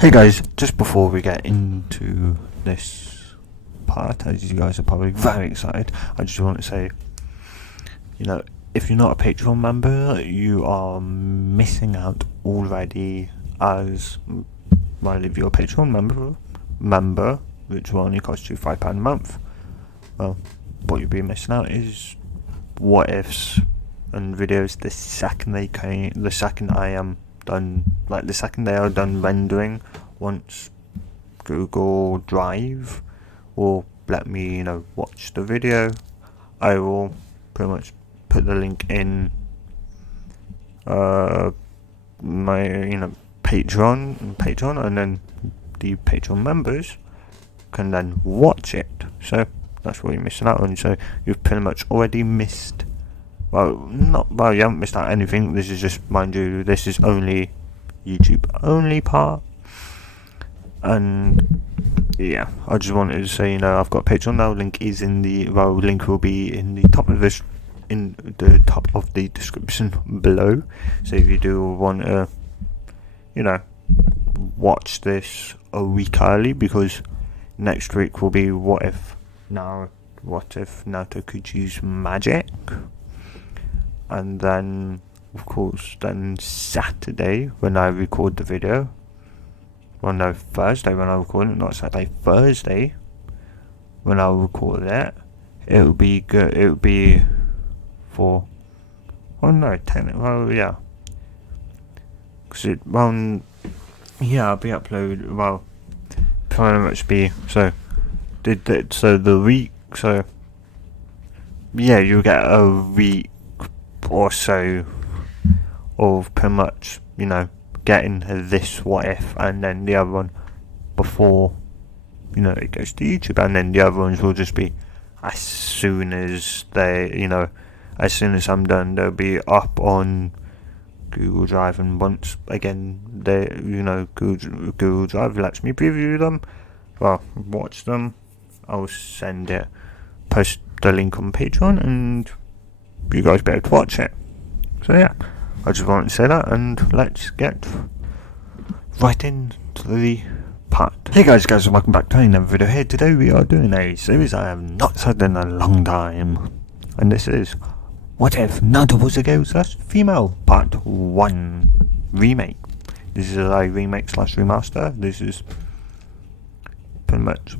Hey guys, just before we get into this part, as you guys are probably very excited, I just want to say, if you're not a Patreon member, you are missing out already. If you're a Patreon member, which will only cost you £5 a month, well, what you'll be missing out is what ifs and videos the second I am done, like the second they are done rendering. Once Google Drive will let me watch the video, I will pretty much put the link in my Patreon, and then the Patreon members can then watch it. So that's what you're missing out on. So you've pretty much already missed. You haven't missed out anything. This is just, mind you, this is only YouTube only part. And yeah, I just wanted to say, I've got Patreon now. Link will be in the top of the description below. So if you do want to, watch this a week early, because next week will be what if Naruto could use magic. And then, of course, Saturday when I record the video. Well, no, Thursday when I record it, not Saturday. Thursday when I record it, it'll be good. It'll be for. Oh no, technically, well, yeah. Cause I'll be uploaded. Well, pretty much be so. The week. So yeah, you'll get a week or so of pretty much, getting this what if, and then the other one before it goes to YouTube, and then the other ones will just be as soon as as soon as I'm done, they'll be up on Google Drive. And once again Google Drive lets me preview them, watch them, I'll post the link on Patreon, and you guys be able to watch it. So yeah, I just wanted to say that, and let's get right into the part. Hey guys, and welcome back to another video. Here today we are doing a series I have not said in a long time, and this is What If Naruto Was a Girl/Female Part 1 Remake. This is a remake/remaster. This is pretty much,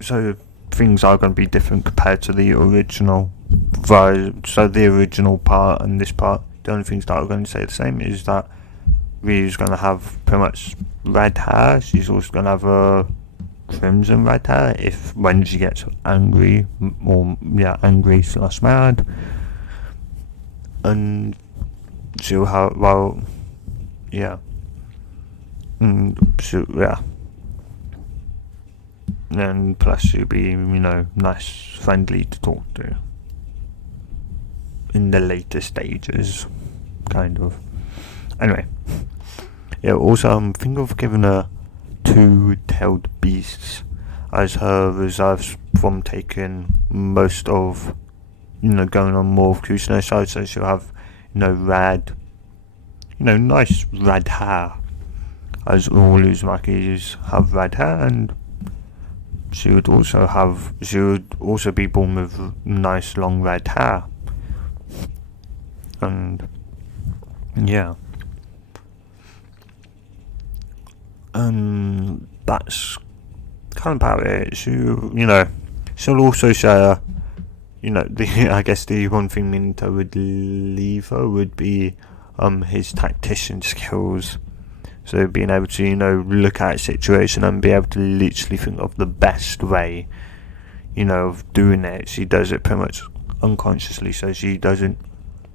so things are going to be different compared to the original version. So the original part and this part, the only things that are going to stay the same is that Ryu's going to have pretty much red hair. She's also going to have a crimson red hair when she gets angry, angry/mad. And she'll have, and plus she'll be, nice, friendly to talk to in the later stages, kind of. Anyway, yeah, also I'm thinking of giving her two-tailed beasts as her reserves from taking most of, going on more of Kusuno's side. So she'll have, red, nice red hair, as all Uzumakis have red hair, and she would also be born with nice long red hair. And yeah, that's kind of about it. She'll also share, I guess the one thing Minato would leave her would be his tactician skills. So being able to, look at a situation and be able to literally think of the best way, of doing it. She does it pretty much unconsciously, so she doesn't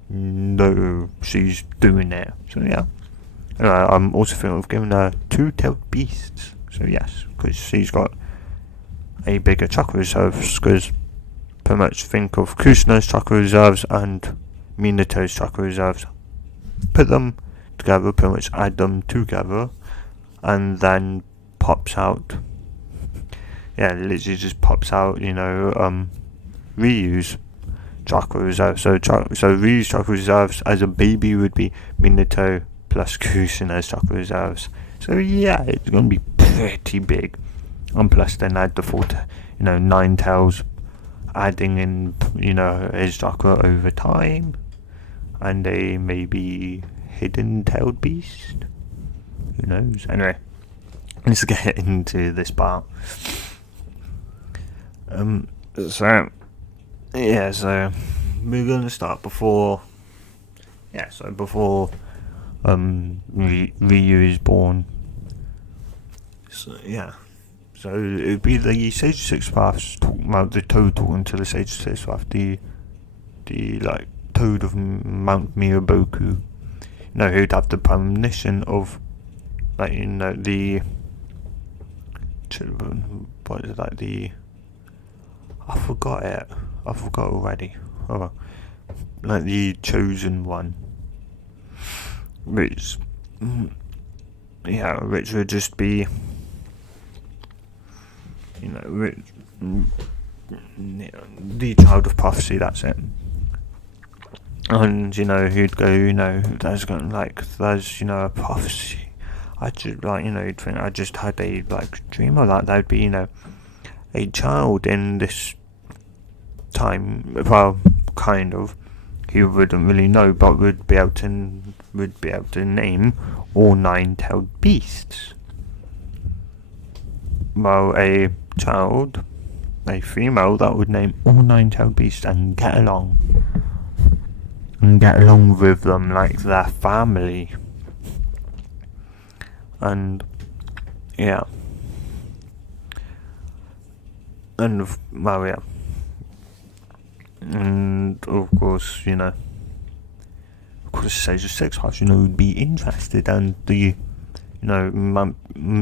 know she's doing it. So yeah. I'm also thinking of giving her two-tailed beasts. So yes, because she's got a bigger chakra reserves, because pretty much think of Kusuno's chakra reserves and Minato's chakra reserves. Put them together, pretty much add them together, and then pops out, literally just pops out, Ryu's chakra reserve. So Ryu's chakra reserves as a baby would be Minato plus Kusuno's chakra reserves. So yeah, it's gonna be pretty big. And plus then add the full, Nine Tails adding in, his chakra over time. And a maybe hidden tailed beast. Who knows? Anyway, let's get into this part. So we're gonna start before Reue is born. So it would be the Sage 6 paths talking about the Toad talking to the Sage 6 path, the Toad of Mount Miraboku. Who'd have the premonition of the what is it I forgot already. Oh, the chosen one, which would just be the child of prophecy. That's it. And who'd go, there's a prophecy. I just you'd think I just had a dream of that. There'd be a child in this time. Well, kind of. He wouldn't really know, but would be able to name all 9-tailed beasts. Well, a child, a female, that would name all 9-tailed beasts and get along with them like their family. And and of course, Sage of Six Paths, would be interested, and the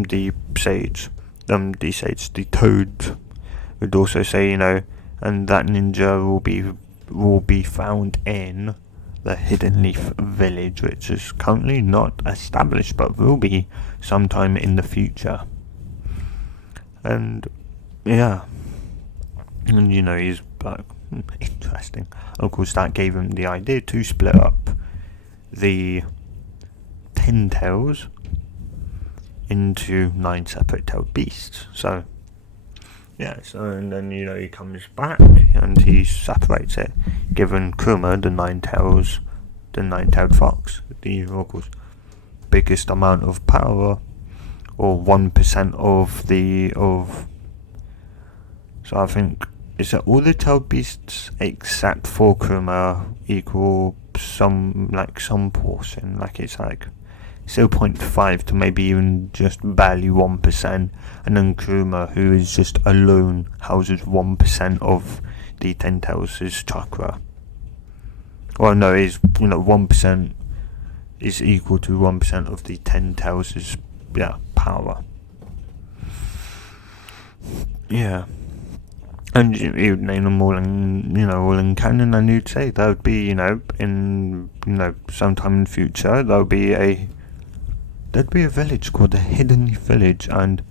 the Toad would also say, and that ninja will be found in the Hidden Leaf Village, which is currently not established, but will be sometime in the future. And he's interesting. Of course, that gave him the idea to split up the 10 tails into 9 separate tailed beasts. So and then he comes back and he separates it, giving Kuma the 9-tailed fox, the of course biggest amount of power, or 1% of. So I think is that all the tailed beasts except for Kuma equal some portion, it's 0.5 to maybe even just barely 1%, and then Kuma, who is just alone, houses 1% of the 10 tails' chakra. Well, no, is 1% is equal to 1% of the 10 tails' power. Yeah. And you'd name them all in canon, and you'd say that would be, in sometime in the future, there'd be a village called the Hidden Leaf Village, and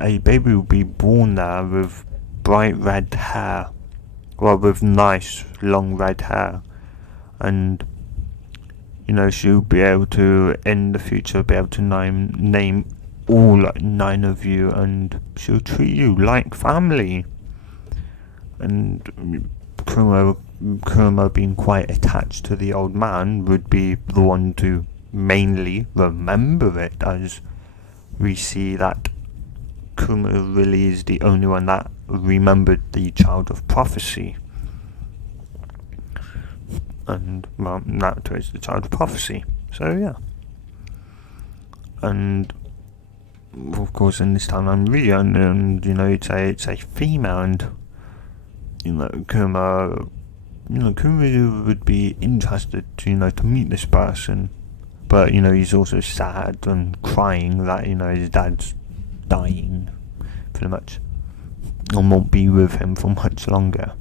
a baby will be born there with bright red hair, with nice long red hair, and she'll be able to in the future be able to name all 9 of you, and she'll treat you like family. And Kuma being quite attached to the old man would be the one to mainly remember it, as we see that Kuma really is the only one that remembered the child of prophecy. And Naruto is the child of prophecy. So and of course in this time I'm Reue, and it's a female, and Kuma would be interested to meet this person, but he's also sad and crying that his dad's dying pretty much and won't be with him for much longer.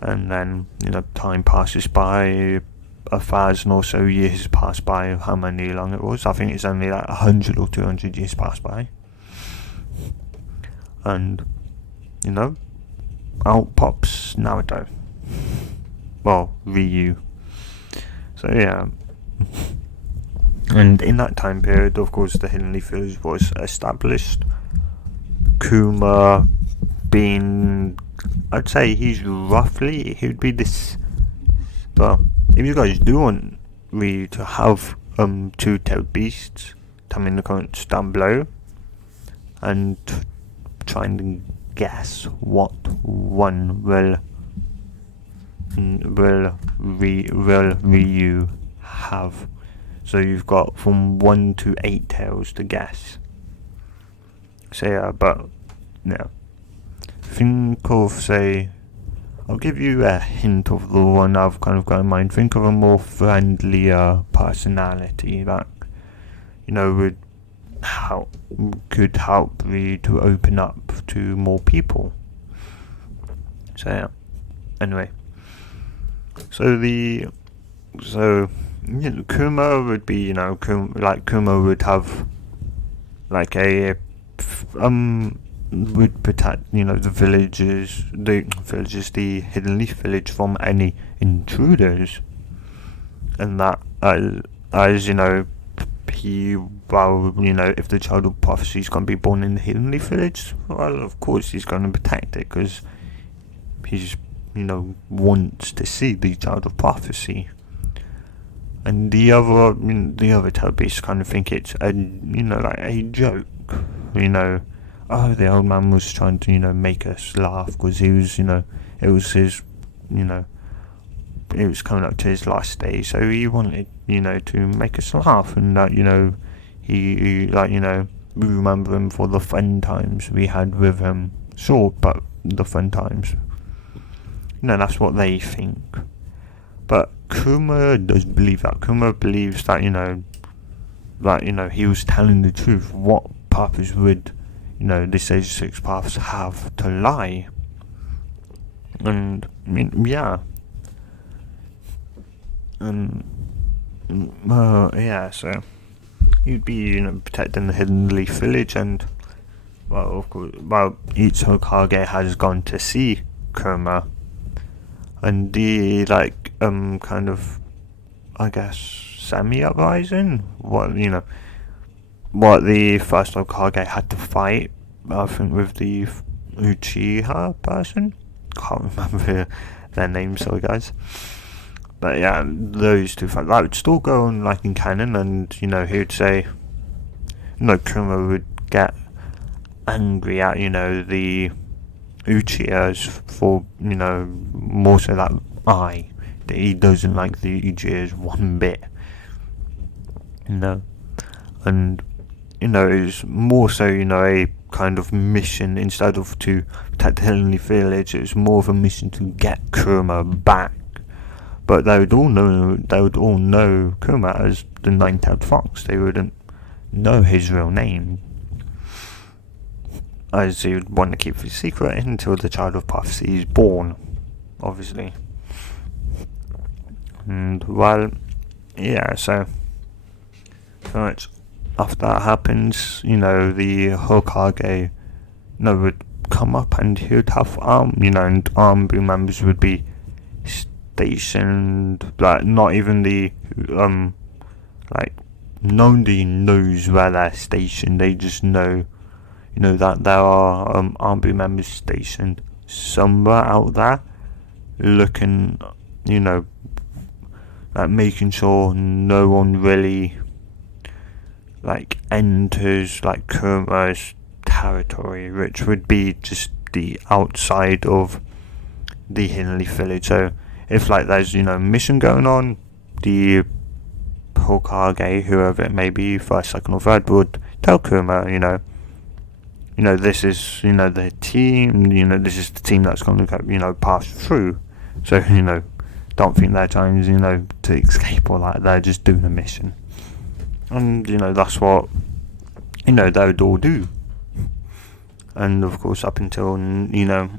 And then time passes by, 1,000 or so years pass by, how many long it was, I think it's only 100 or 200 years pass by, and out pops Naruto. Well, Reue. So And in that time period, of course, the Hidden Leaf Village was established. Kuma being, I'd say he would be this, well, if you guys do want me to have two-tailed beasts, tell me in the comments down below, and try and guess what one will Reue have. So you've got from 1 to 8 tails to guess. So yeah, but yeah, think of, say, I'll give you a hint of the one I've kind of got in mind. Think of a more friendlier personality that, could help me to open up to more people. So yeah, anyway. So Kuma would be, Kuma would have like would protect, the Hidden Leaf Village from any intruders, and that as if the child of prophecy is going to be born in the Hidden Leaf Village, well, of course he's going to protect it, because he's wants to see the child of prophecy. And the other Teletubbies kind of think it's a joke, oh, the old man was trying to make us laugh, because he was it was his it was coming up to his last day, so he wanted to make us laugh, and that he we remember him for the fun times we had with him. Short, but the fun times. That's what they think. But Kuma does believe that. Kuma believes that he was telling the truth. What purpose would this Age 6 paths have to lie? And yeah. So you'd be protecting the Hidden Leaf Village, and of course, each Hokage has gone to see Kuma, and the kind of, I guess, semi-uprising, what the first Hokage had to fight, I think, with the Uchiha person. Can't remember their names, sorry guys. But yeah, those two fights, that would still go on in canon, and he would say, Kuma would get angry at the Uchihas for more so that he doesn't like the Uchihas one bit, and it's more so a kind of mission. Instead of to protect the Hidden Leaf Village, it was more of a mission to get Kuma back. But they would all know Kuma as the Nine-Tailed Fox. They wouldn't know his real name, as he would want to keep it secret until the child of prophecy is born, obviously. And so it's, after that happens, the Hokage, would come up, and he would have and armed members would be stationed, not even the nobody knows where they're stationed. They just know that there are army members stationed somewhere out there, looking, making sure no one really enters Kuma's territory, which would be just the outside of the Hidden Leaf Village. So if there's mission going on, the Hokage, whoever it may be, first, second or third, would tell Kuma, this is the team, this is the team that's going to pass through. So don't think they're trying to escape or they're just doing a mission. And that's what they would all do. And of course, up until and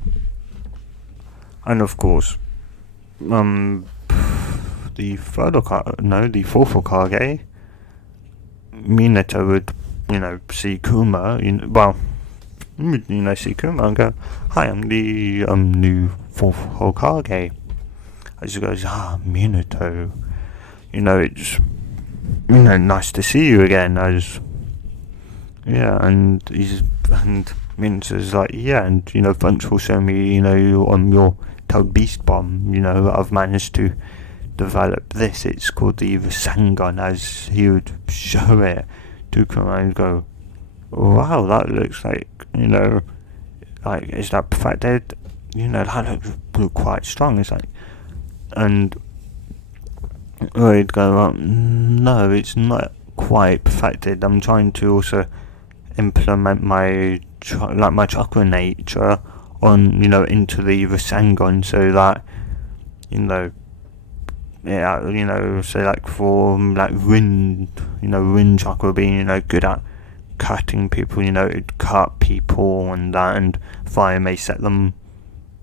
of course, the fourth Hokage, Minato, would see Kuma, see Kuma and go, "Hi, I'm the new fourth Hokage." And she goes, Minato. It's nice to see you again. And Mince is like, yeah, and thanks for showing me, on your Toad Beast bomb. I've managed to develop this. It's called the Rasengan, as he would show it to come and go, wow, that looks like, is that perfected? That looks quite strong. It's like, and we'd go, no, it's not quite perfected. I'm trying to also implement my chakra nature on, into the Rasengan, so that, say like for like wind chakra being, good at cutting people, it'd cut people and that, and fire may set them,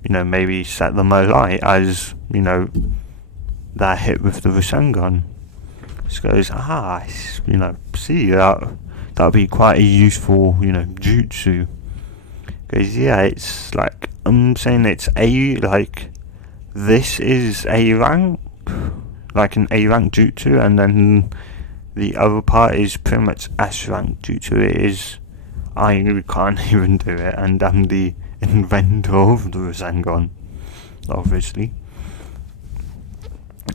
maybe set them alight as, they're hit with the Rasengan. Just goes, see that'd be quite a useful, jutsu. Because yeah, it's like, I'm saying it's this is A rank, like an A rank jutsu, and then the other part is pretty much S rank jutsu. It is, I can't even do it, and I'm the inventor of the Rasengan, obviously.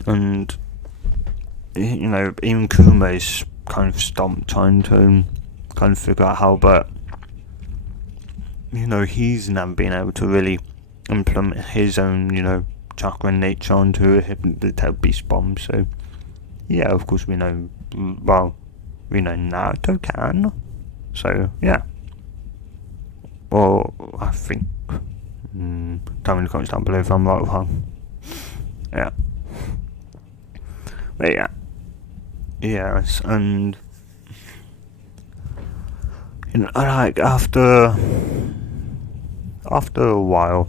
And even Kuma is kind of stomped trying to kind of figure out how, but he's never been able to really implement his own, chakra nature onto the Tail Beast bomb. So yeah, of course we know Naruto can. So yeah. Or I think tell me in the comments down below if I'm right or wrong. Yeah. But yeah. Yes, and like after a while,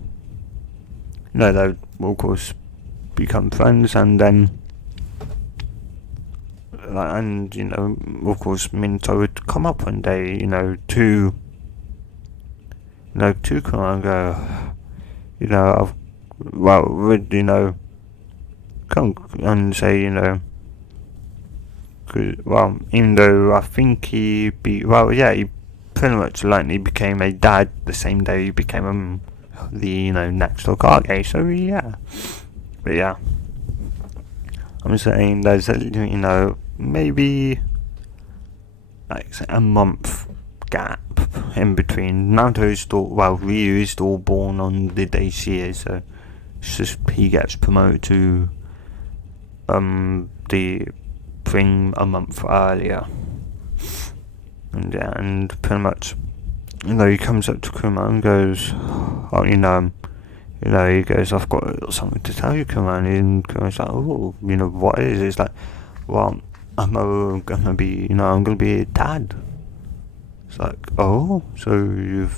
they will of course become friends, and then of course Minto would come up one day, to come and go, would come and say, even though I think he pretty much likely became a dad the same day he became the next Hokage. So yeah, but yeah, I'm saying there's maybe like a month gap in between. Reue is still born on the day she is, so it's just he gets promoted to the thing a month earlier, and yeah, and pretty much, he comes up to Kuma and goes, he goes, I've got something to tell you, Kuma, and Kuma's like, oh, what is it? It's like, well, I'm gonna be a dad. It's like, oh, so you're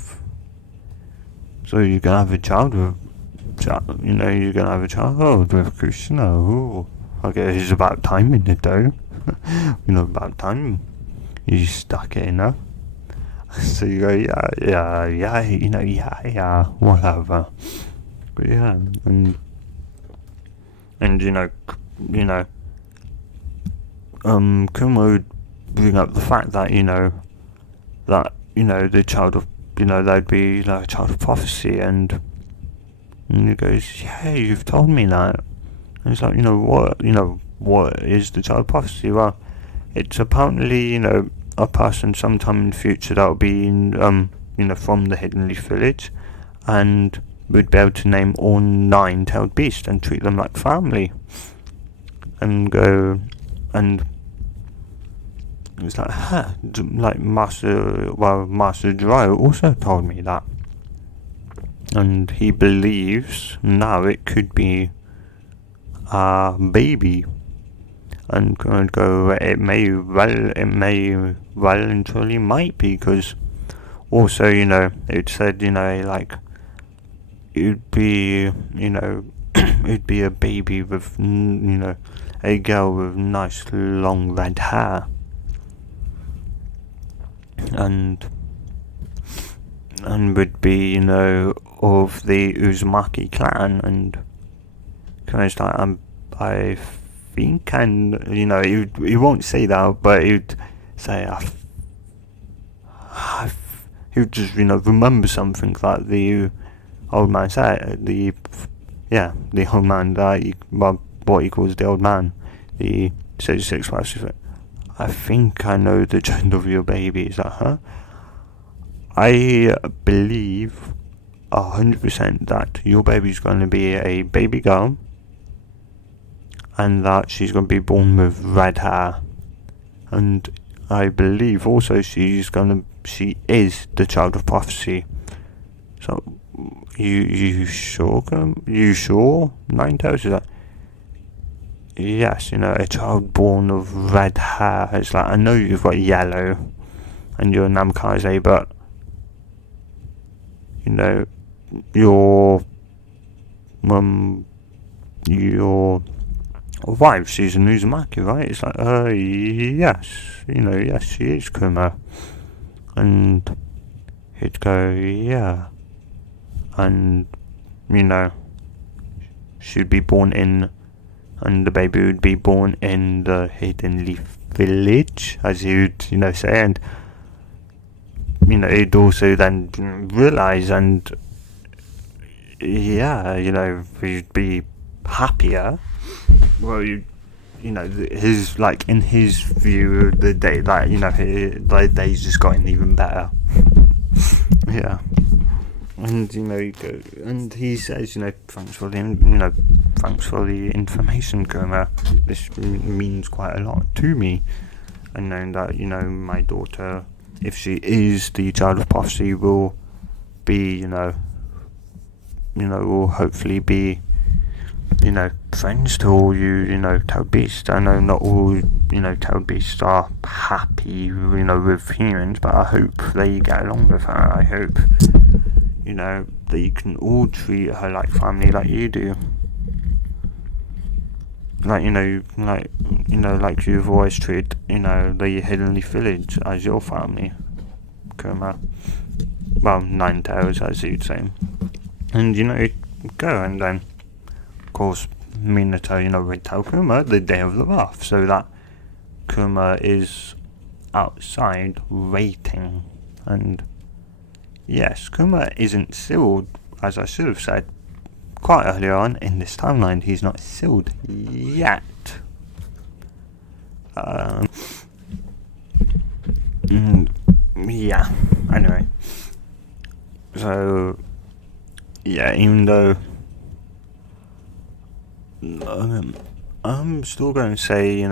gonna have a child with, you're gonna have a child with Krishna. Oh, I guess it's about time in it though. About time you stuck it enough. So you go, yeah, whatever. But yeah, and Kuma would bring up the fact that the child of there'd be a child of prophecy, and he goes, yeah, you've told me that. And it's like, what is the child of prophecy? Well, it's apparently a person sometime in the future that'll be from the Hidden Leaf Village, and would be able to name all 9-tailed beasts and treat them like family. And go, and it's like, like Master Reue also told me that, and he believes now it could be a baby. And go, it may well and truly might be, because also it said like it'd be it'd be a baby with a girl with nice long red hair, and would be of the Uzumaki clan, and it's like I think, and he won't say that, but he'd say he would just remember something that the old man said. The old man that what he calls the old man, the 36 wives. I think I know the gender of your baby. Is that her? I believe 100% that your baby's going to be a baby girl, and that she's going to be born with red hair, and I believe also she is the child of prophecy. So you sure? You sure? Nine Tails, is that? Yes, a child born of red hair. It's like, I know you've got yellow and you're Namikaze, but your wife, she's a Uzumaki, right? It's like, yes, yes, she is Kuma. And he'd go, yeah. And, she'd be born in, and the baby would be born in the Hidden Leaf Village, as he would, say, and, he'd also then realise, and, yeah, he'd be happier. Well, his, like, in his view, the day that, the day's just gotten even better. Yeah. And and he says, thanks for the information, Kuma. This means quite a lot to me, and knowing that my daughter, if she is the child of prophecy, will be will hopefully be friends to all Toad Beasts. I know not all Toad Beasts are happy with humans, but I hope they get along with her. I hope that you can all treat her like family, like you do. Like like you've always treated the Hidden Leaf Village as your family, Kuma. Well, Nine Tails, as you'd say. And go, and then of course Minato would tell Kuma the day of the bath, so that Kuma is outside waiting. And yes, Kuma isn't sealed, as I should have said quite earlier on in this timeline. He's not sealed yet. Yeah, anyway. So, yeah, even though I'm still going to say,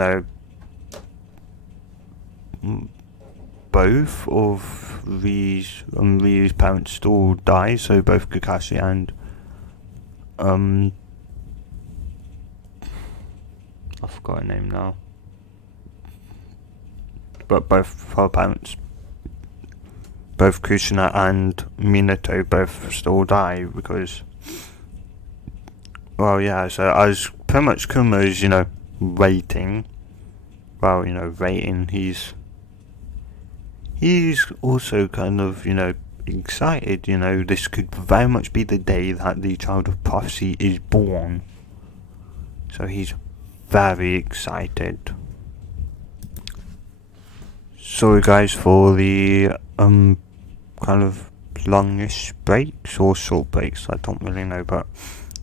both of Ryu's parents still die, so both Kakashi and I forgot her name now, but both her parents, both Kushina and Minato, both still die because, well, yeah, so as pretty much Kuma is, waiting, well, waiting, he's also kind of, excited, this could very much be the day that the child of prophecy is born. So he's very excited. Sorry guys for the kind of longish breaks or short breaks, I don't really know, but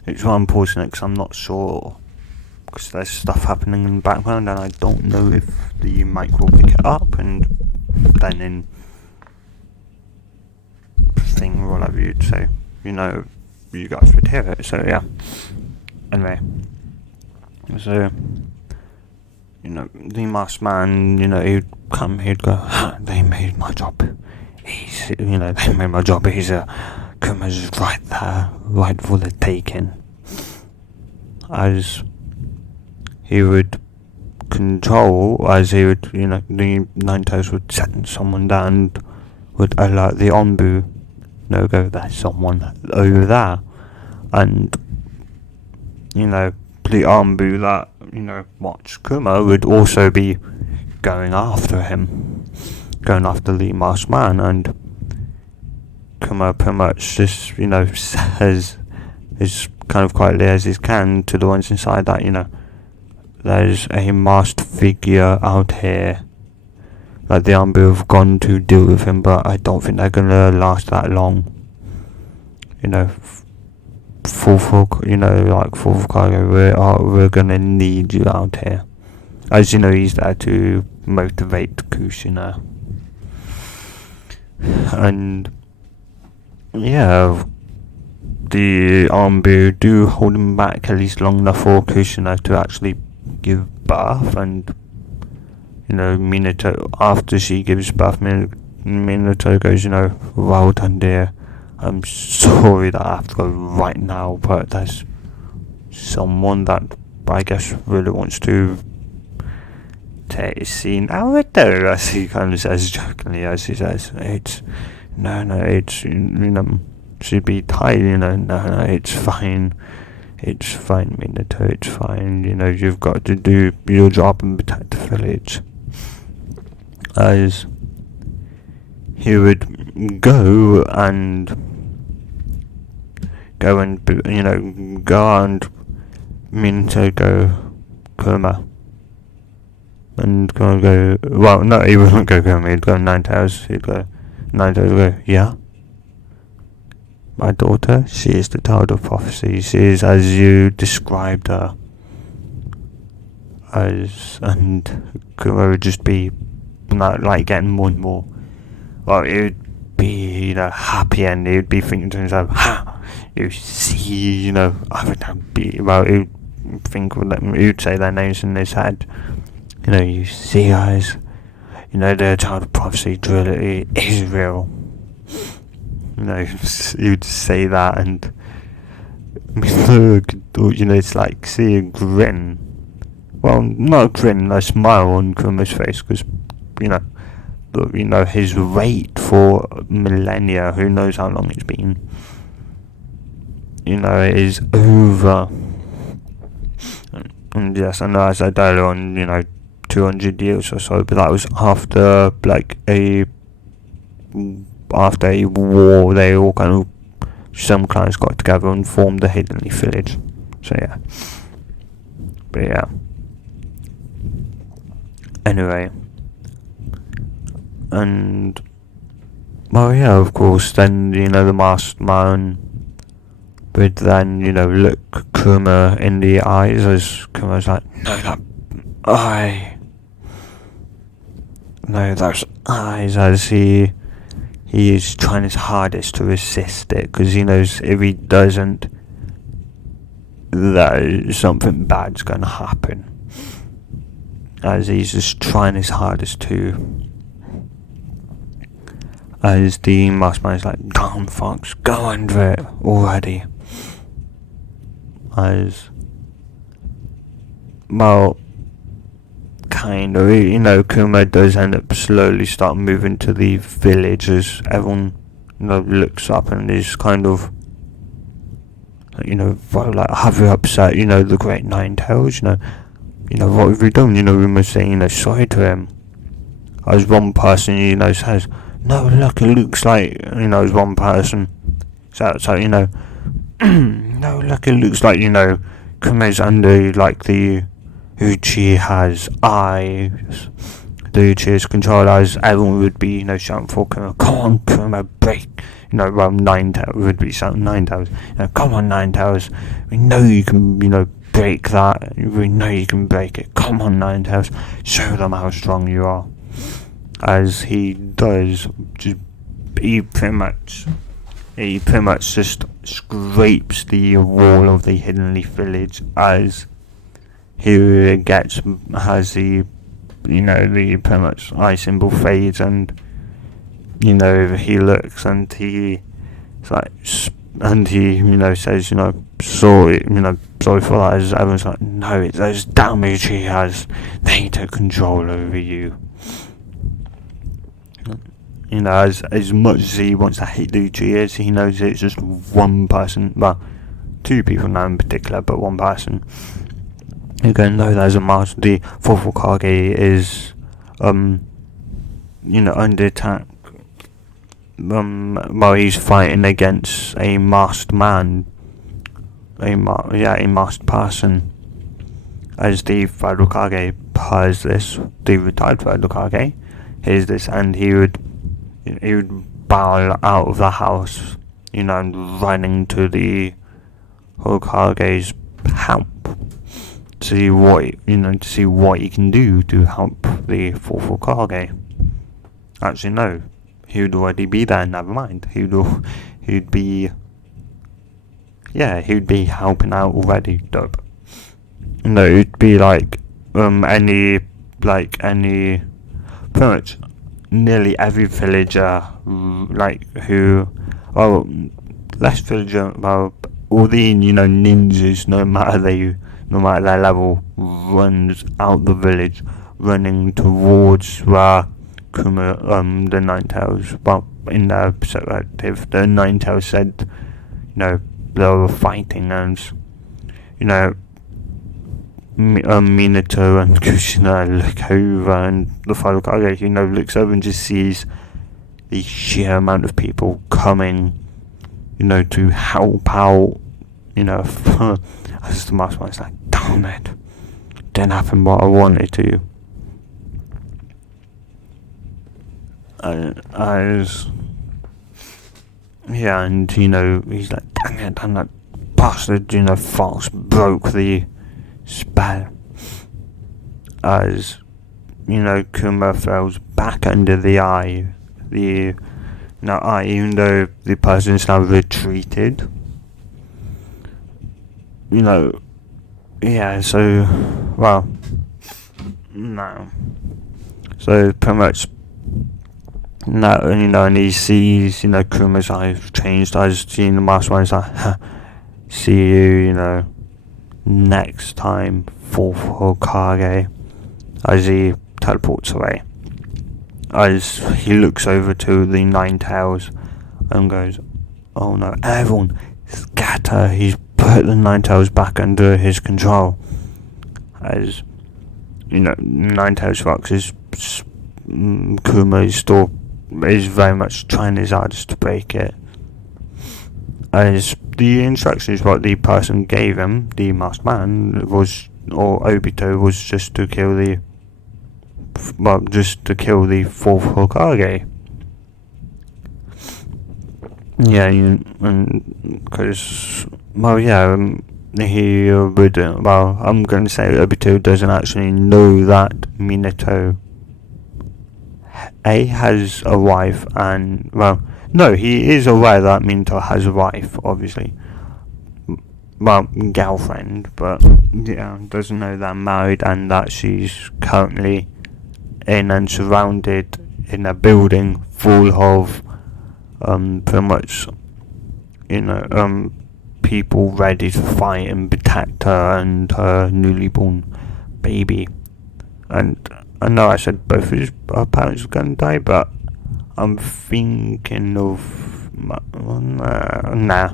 it's why I'm pausing it because I'm not sure, because there's stuff happening in the background and I don't know if the mic will pick it up, and then in thing or whatever you'd say, you guys would hear it. So yeah, anyway, so the masked man, he'd come, he'd go, they made my job easy, they made my job easier. Kuma's right there, right for the taking. As he would control, as he would, the Nine Tails would set someone down and would alert the Onbu, go, there's someone over there. And, the Onbu that, watch Kuma would also be going after him, going after the masked man, and Kuma pretty much just, says as kind of quietly as he can to the ones inside that, there's a masked figure out here that the army have gone to deal with him, but I don't think they're gonna last that long. You know, fourth cargo, we're gonna need you out here. As you know, he's there to motivate couse, and yeah, the army do hold him back at least long enough for couse to actually give birth, and Minato, after she gives birth, Minato goes, well done, dear. I'm sorry that I have to go right now, but there's someone that I guess really wants to take a scene Naruto, as he kind of says jokingly, as he says, it's should be tight, no, it's fine. It's fine, Minato, it's fine, you've got to do your job and protect the village. As he would go and Minato go Kuma. And go, well, no, he wouldn't go Kuma, he'd go Nine Tails, Naruto would go, yeah? My daughter, she is the child of prophecy. She is as you described her. And Kuma would just be getting more and more. Well, it would be happy end. He would be thinking to himself, ha! You see, I would be. Well, he would think he would say their names in his head. You see, guys. The child of prophecy really is real. You'd say that, and it's like see a grin. Well, not a grin, a smile on Kuma's face, because his wait for millennia, who knows how long it's been, is over. And yes, I know I said earlier on, 200 years or so, but that was after after a war. They all kind of, some clans got together and formed the Hiddenly Village. So yeah. But yeah. Anyway. And well, yeah, of course, then, the masked man would then, look Kuma in the eyes, as Kuma's like, no, those eyes, as he is trying his hardest to resist it, because he knows if he doesn't, that something bad's going to happen. As he's just trying his hardest to. As the masked man is like, damn fox, go under it already. As, well, kind of, Kuma does end up slowly start moving to the village as everyone, looks up and is kind of, heavily upset, the great Nine Tails, what have we done, we must say, sorry to him. As one person, says, no, look, it looks like, as one person, so, no, look, it looks like, Kuma's under, the Uchiha's eyes. The Uchiha's control, as everyone would be, shouting for Kuma, come on, Kuma, break. Nine Tails would be shouting, Nine Tails. Come on, Nine Tails. We know you can, break that. We know you can break it. Come on, Nine Tails. Show them how strong you are. As he does, he pretty much just scrapes the wall of the Hiddenly Village as he has the pretty much eye symbol fades, and he looks and he says sorry for that, as everyone's like, no, it's those damn Uchihas, they took control over you. As much as he wants to hate the Uchihas, he knows it's just one person, well, two people now in particular, but one person. Again, no, there's a mask. The fourth Hokage is, under attack. While he's fighting against a masked man, a masked person, as the third Hokage hears this, the retired third Hokage hears this, and he would barrel out of the house, and running to the Hokage's help to see what he can do to help the fourth Hokage. Actually, no, he would already be there. Never mind. He'd be helping out already. Dope. No, it'd be like pretty much nearly every villager, less villager, all the ninjas, no matter their level, runs out the village, running towards where Kuma, the Ninetales, in their perspective, the Ninetales said, they were fighting, and Minato and Kushina look over, and the final Hokage, looks over and just sees the sheer amount of people coming, to help out, as the mastermind's like, damn it, didn't happen what I wanted to. And he's like, damn that bastard, Fox broke the spell. As Kuma falls back under the eye, even though the person's now retreated. So pretty much now, and he sees, Kuma's eyes changed as the mastermind's like, see you, next time, fourth Hokage, as he teleports away. As he looks over to the Ninetales and goes, oh no, everyone scatter, he's put the Ninetales back under his control. As, Ninetales Fox is, Kuma is very much trying his hardest to break it. As the instructions what the person gave him, the masked man, Obito, was just to kill the fourth Hokage. Yeah, and because he would. I'm going to say Obito doesn't actually know that Minato has a wife, and no, he is aware that Minato has a wife, obviously. Girlfriend, but doesn't know that I'm married and that she's currently in and surrounded in a building full of pretty much people ready to fight and protect her and her newly born baby. And I know I said both of her parents were going to die, but I'm thinking of nah,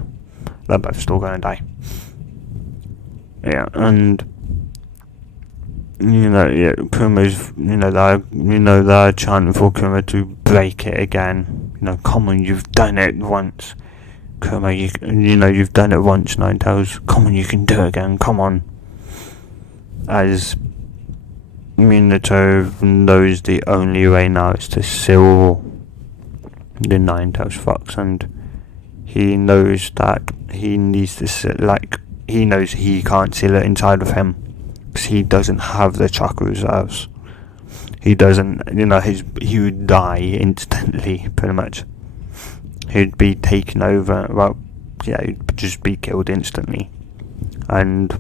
they're both still going to die. Yeah, and Kuma's, they're chanting for Kuma to break it again. Come on, you've done it once. Kuma, you've done it once, Ninetales. Come on, you can do it again. Come on. As Minato knows the only way now is to seal the Ninetales Fox, and he knows that he needs to he knows he can't seal it inside of him because he doesn't have the chakra reserves. He doesn't, he would die instantly, pretty much. He'd be taken over, he'd just be killed instantly. And,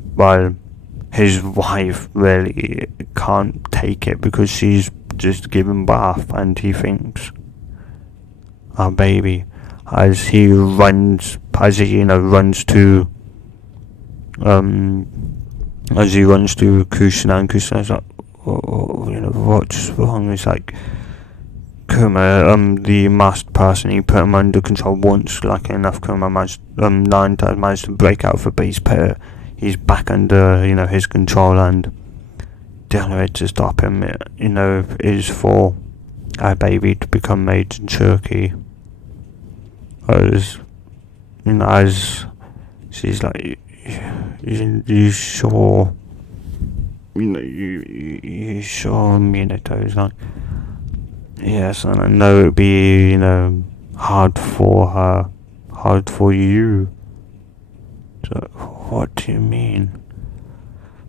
his wife really can't take it because she's just given birth, and he thinks, our baby, as he runs to Kushina, and Kushina's like, what's wrong? It's like, Kuma, the masked person, he put him under control once, lucky enough Kuma managed to break out of it, but he's back under, his control, and the only way to stop him, is for our baby to become made in Turkey. As she's like, you sure? you sure Minato's like, yes, and I know it'd be, hard for her, hard for you. So, what do you mean?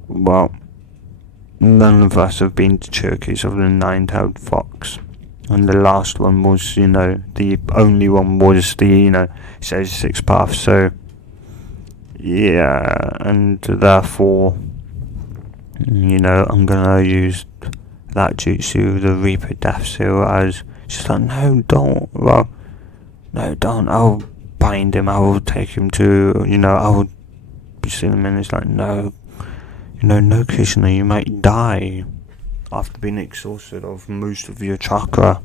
Well, none of us have been to Turkeys of the nine-tailed fox. And the last one was, the only one was the, says six paths. So, yeah, and therefore, I'm gonna use that jutsu, the Reaper Death Seal, as she's like, no, don't. Well, no, don't. I'll bind him. I will take him to, I will see him, and it's like, no, no, Krishna, you might die after being exhausted of most of your chakra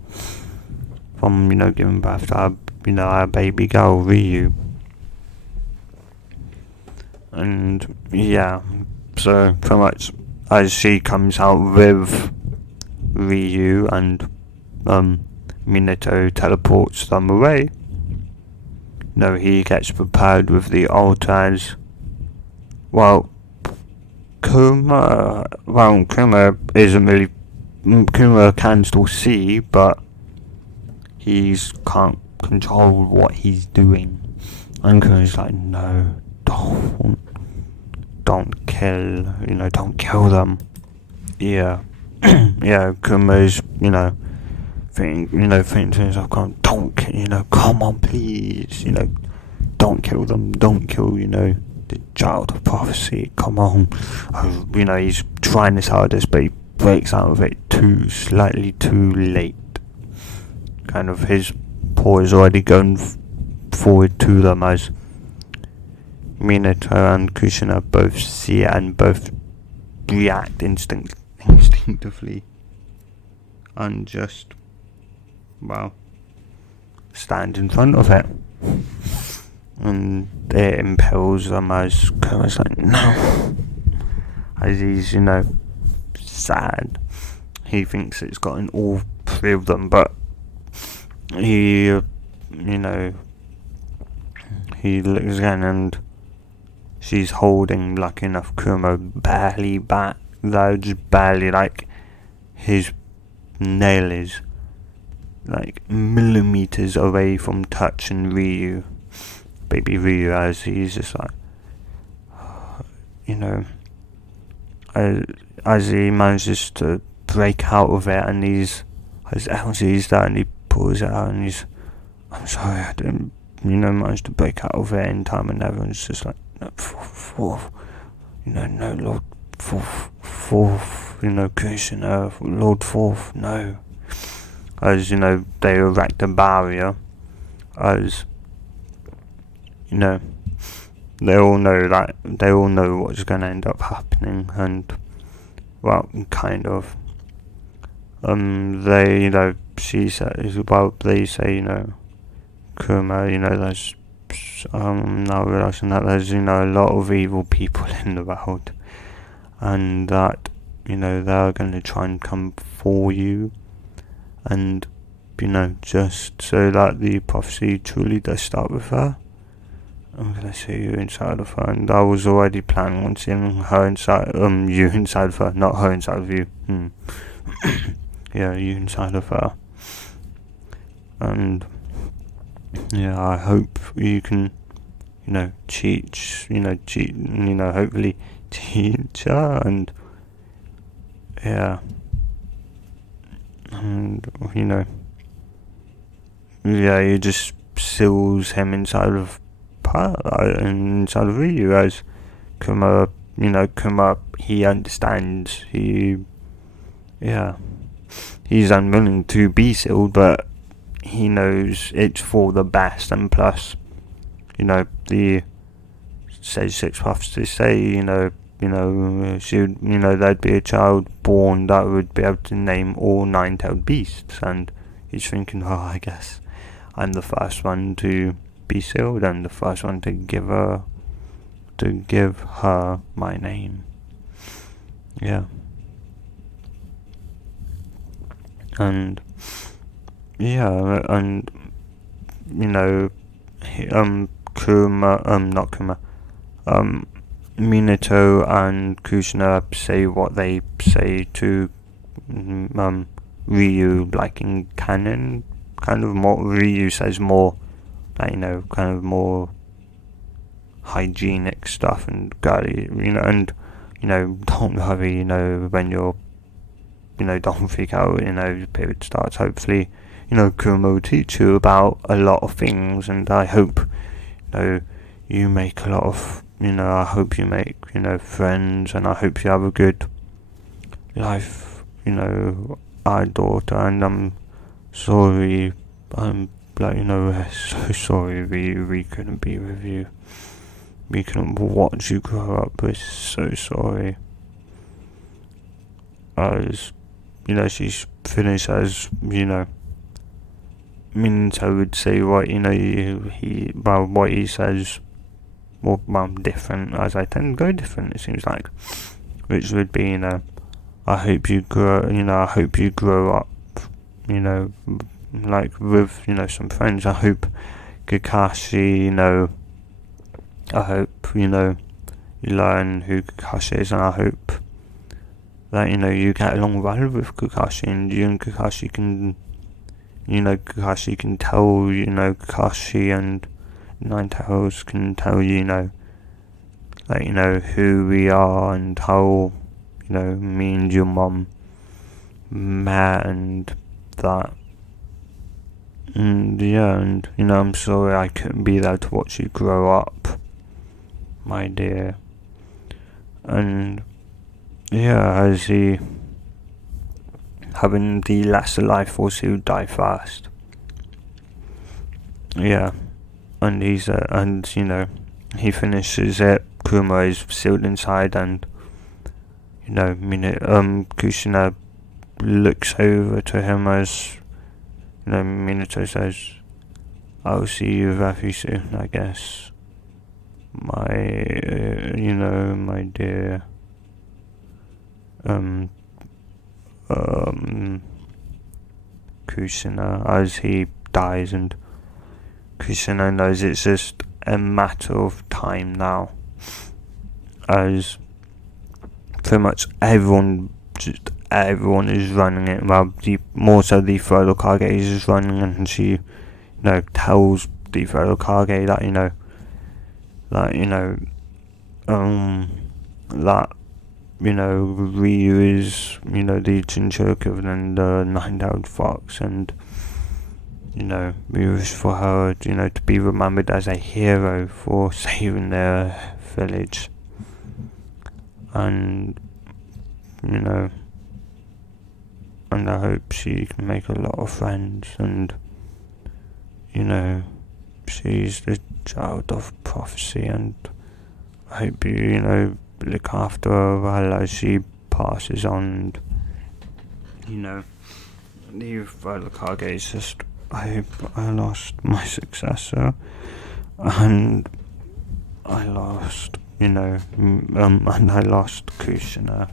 from, giving birth to our baby girl, Reue. And, yeah, so pretty much as she comes out with Reue and, Minato teleports them away, he gets prepared with the altars. Well, Kuma isn't really. Kuma can still see, but he can't control what he's doing. And Kuma's like, no, don't kill, don't kill them. Yeah, yeah. Kuma's, thinking to himself, don't kill, come on, please, don't kill them, don't kill, the child of prophecy, come on. He's trying his hardest, but he breaks out of it slightly too late. Kind of his paw is already going forward to them as Minato and Kushina both see it and both react instinctively and just, stand in front of it. And it impels them as Kuma's like, no. As he's, sad. He thinks it's gotten all three of them, but he, he looks again and she's holding, lucky enough, Kuma barely back. Though just barely, like, his nail is, like, millimeters away from touching Reue. Baby Reue, as he's just like, as he manages to break out of it, and his L sees that, and he pulls it out, and I'm sorry, I didn't, manage to break out of it in time, and everyone's just like, no, no, Lord Fourth, Krishna, Lord Fourth, no. As, they erect a barrier, as, they all know what's going to end up happening, and, well, kind of, they, she says, they say, Kuma, there's, now realizing that there's, a lot of evil people in the world, and that, they're going to try and come for you, and, just so that the prophecy truly does start with her. I'm gonna see you inside of her, and I was already planning on seeing her inside, you inside of her, not her inside of you. Yeah, you inside of her. And, yeah, I hope you can, hopefully teach her, and, yeah. And, yeah, he just seals him inside of Reue, as Kuma, he understands, he's unwilling to be sealed, but he knows it's for the best, and plus, the Sage Six Puffs to say, there'd be a child born that would be able to name all nine-tailed beasts, and he's thinking, I guess I'm the first one to be sealed, and the first one to give her my name. Yeah. And Kuma, not Kuma, Minato and Kushina say what they say to Reue, like in canon, kind of more. Reue says more, like, kind of more hygienic stuff and girly, and don't worry, when you're, don't freak out, your period starts. Hopefully, Kuma will teach you about a lot of things, and I hope, you make a lot of, I hope you make, friends, and I hope you have a good life, our daughter, and I'm sorry, I'm like, so sorry we couldn't be with you. We couldn't watch you grow up. We're so sorry. As, she's finished as, Minato would say what, what he says, well, different, as I tend to go different, it seems like. Which would be, I hope you grow up, like with, some friends. I hope Kakashi, I hope, you learn who Kakashi is, and I hope that, you get along well with Kakashi, and you and Kakashi can, Kakashi can tell, Kakashi and Nine Tails can tell you, who we are and how, me and your mum met and that. And yeah, and, I'm sorry I couldn't be there to watch you grow up, my dear. And yeah, as he having the lesser life force who die first. Yeah, and he's he finishes it. Kuma is sealed inside, and Kushina looks over to him as Minato says, "I'll see you very soon, I guess. My my dear Kushina," as he dies, and Kushina knows it's just a matter of time now, as pretty much everyone is running it. Well, more so the third Hokage is just running, and she tells the third Hokage that that Reue is the Jinchuriki and the nine-tailed fox, and we wish for her to be remembered as a hero for saving their village, and and I hope she can make a lot of friends, and she's the child of prophecy, and I hope you look after her well as she passes on. And the fellow Kage is just, I hope I lost my successor, and I lost and I lost Kushina.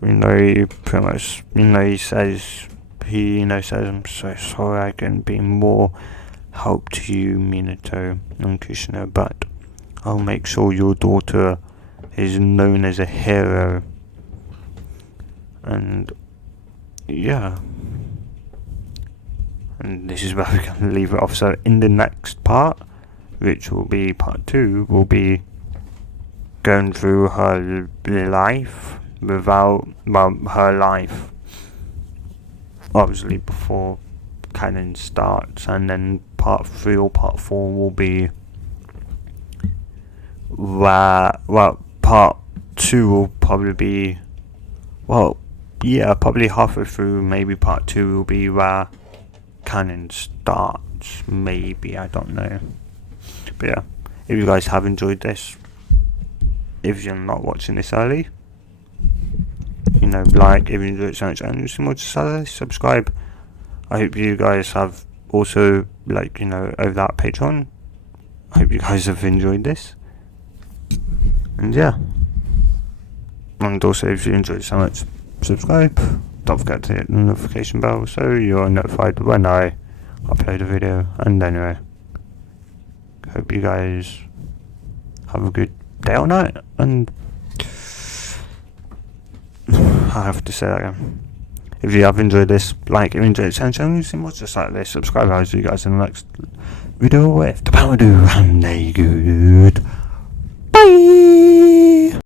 He pretty much he says I'm so sorry I couldn't be more help to you, Minato and Kushina, but I'll make sure your daughter is known as a hero. And yeah, and this is where we're going to leave it off. So in the next part, which will be part 2, will be going through her life her life obviously before canon starts, and then part 3 or part 4 will be part 2 will probably be, probably halfway through. Maybe part 2 will be where canon starts, maybe, I don't know. But yeah, if you guys have enjoyed this, if you're not watching this early, like, if you enjoyed it so much and you want to subscribe. I hope you guys have also, over that Patreon, I hope you guys have enjoyed this. And yeah, and also if you enjoyed it so much, subscribe. Don't forget to hit the notification bell so you're notified when I upload a video. And anyway, hope you guys have a good day or night, and I have to say that again. If you have enjoyed this, like, if you enjoyed it, channel, you see more just like this, subscribe. I'll see you guys in the next video with the power do, and a good